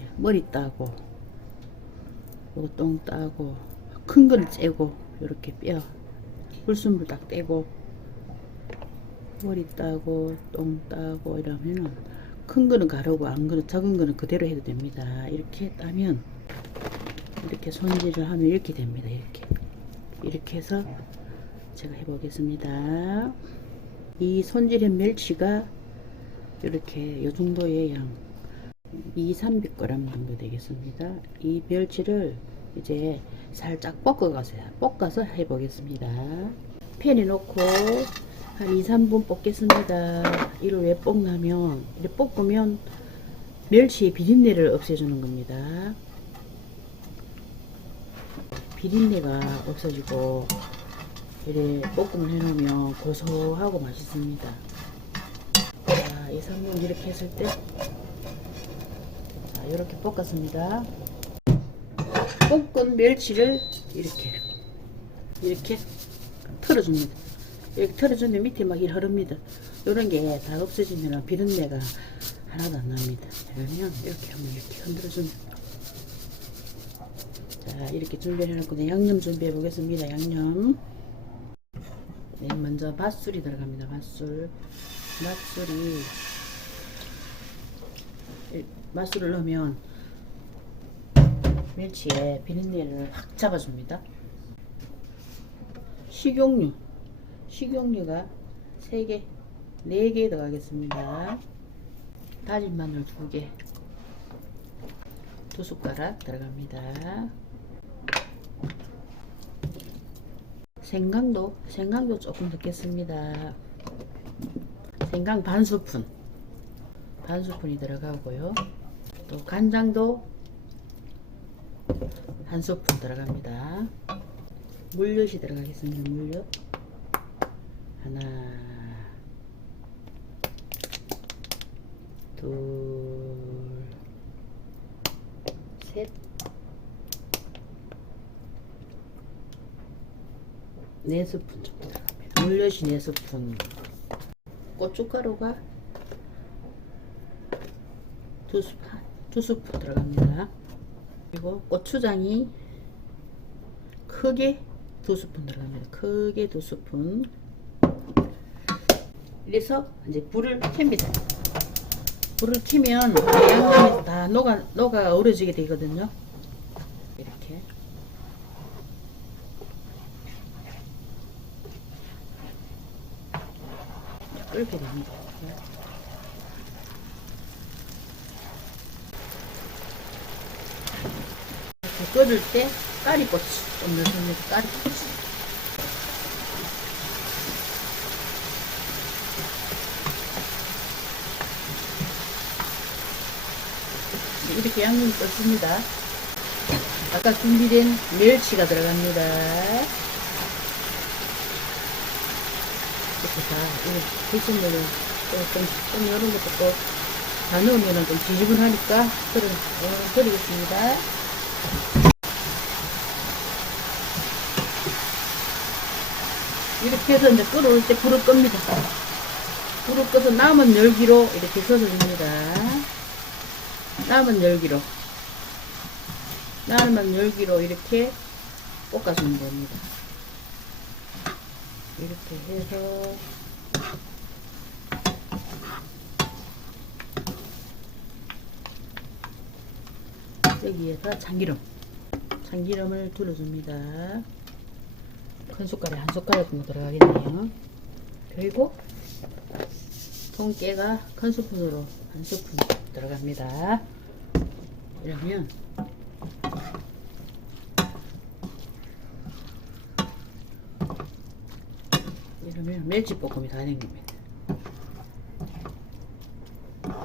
예, 머리 따고 요거 똥 따고 큰 거는 째고 이렇게 뼈 불순물 딱 떼고 머리 따고 똥 따고 이러면은 큰 거는 가르고 안 그런 작은 거는 그대로 해도 됩니다. 이렇게 따면 이렇게 손질을 하면 이렇게 됩니다. 이렇게 이렇게 해서 제가 해보겠습니다. 이 손질한 멸치가 이렇게 요 정도의 양 2, 300g 정도 되겠습니다. 이 멸치를 이제 살짝 볶아가서 볶아서 해보겠습니다. 팬에 넣고 한 2, 3분 볶겠습니다. 이를 왜 볶냐면 이렇게 볶으면 멸치의 비린내를 없애주는 겁니다. 비린내가 없어지고 이래 볶음을 해놓으면 고소하고 맛있습니다. 자, 2, 3분 이렇게 했을 때 자, 이렇게 볶았습니다. 볶은 멸치를 이렇게 이렇게 털어줍니다. 이렇게 털어주면 밑에 막 일 흐릅니다. 이런 게 다 없어지면 비린내가 하나도 안 납니다. 그러면 이렇게 하면 이렇게 흔들어주면 자 이렇게 준비해 놓고 네, 양념 준비해 보겠습니다. 양념 네, 먼저 밭술이 들어갑니다. 밭술 맛술이 이- 맛술을 넣으면 멸치에 비린내를 확 잡아줍니다. 식용유 식용유가 3개 4개 들어가겠습니다. 다진 마늘 2개 두 숟가락 들어갑니다. 생강도 생강도 조금 넣겠습니다. 생강 반 스푼 반 스푼이 들어가고요. 또 간장도 한 스푼 들어갑니다. 물엿이 들어가겠습니다. 물엿 하나 둘셋 네 스푼 정도 들어갑니다. 물엿이 네 스푼 고춧가루가 두 스푼 두 스푼 들어갑니다. 그리고 고추장이 크게 두 스푼 들어갑니다. 크게 두 스푼. 이래서 이제 불을 켭니다. 불을 켜면 양념이 다 녹아 녹아 어려지게 되거든요. 이렇게. 끓게 됩니다. 이렇게 끓을 때 까리고추 좀 넣습니다. 까리고추. 이렇게 양념이 끓습니다. 아까 준비된 멸치가 들어갑니다. 이렇게 다, 이거 또 좀, 좀 이런 것도 또 다 넣으면은 좀 지지분하니까 끓여, 어, 끓이겠습니다. 이렇게 해서 이제 끓어올 때 불을 끕니다. 불을 꺼서 남은 열기로 이렇게 끓여줍니다. 남은 열기로. 남은 열기로 이렇게 볶아주면 됩니다. 이렇게 해서 여기에서 참기름 참기름을 둘러줍니다. 큰 숟갈에 한 숟가락 정도 들어가겠네요. 그리고 통깨가 큰 스푼으로 한 스푼 들어갑니다. 이러면 이러면 멸치볶음이 다된 겁니다.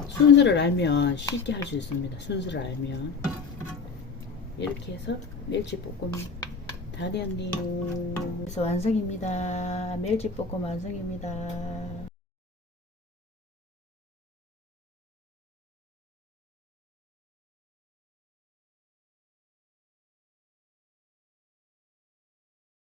순서를 알면 쉽게 할 수 있습니다. 순서를 알면 이렇게 해서 멸치볶음이 다 되었네요. 그래서 완성입니다. 멸치볶음 완성입니다.